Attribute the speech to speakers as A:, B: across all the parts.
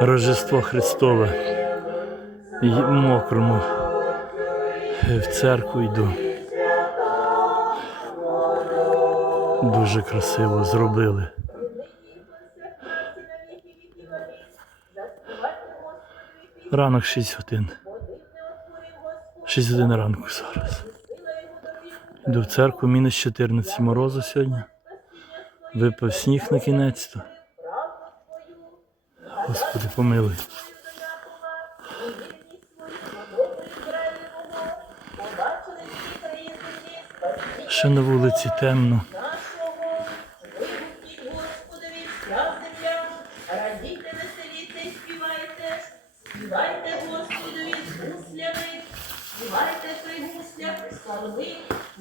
A: Рождество Христове. І мокрому. В церкву йду. Дуже красиво зробили. Ранок 6 годин. 6 годин ранку зараз. Йду в церкву, мінус 14 морозу сьогодні. Випав сніг на кінець-то. Господи, помилуй. Ще на вулиці темно.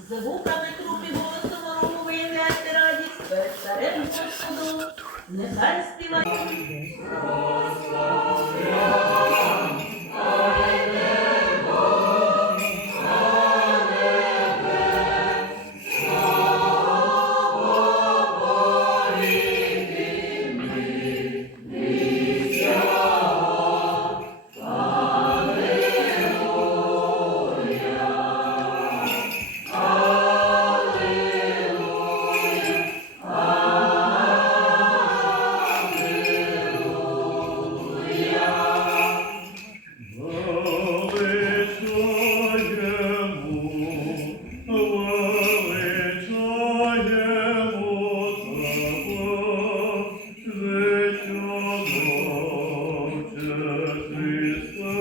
B: Звуками труб і голосом рогу виявляйте радість перед царем Господом. Нехай співає. Christmas.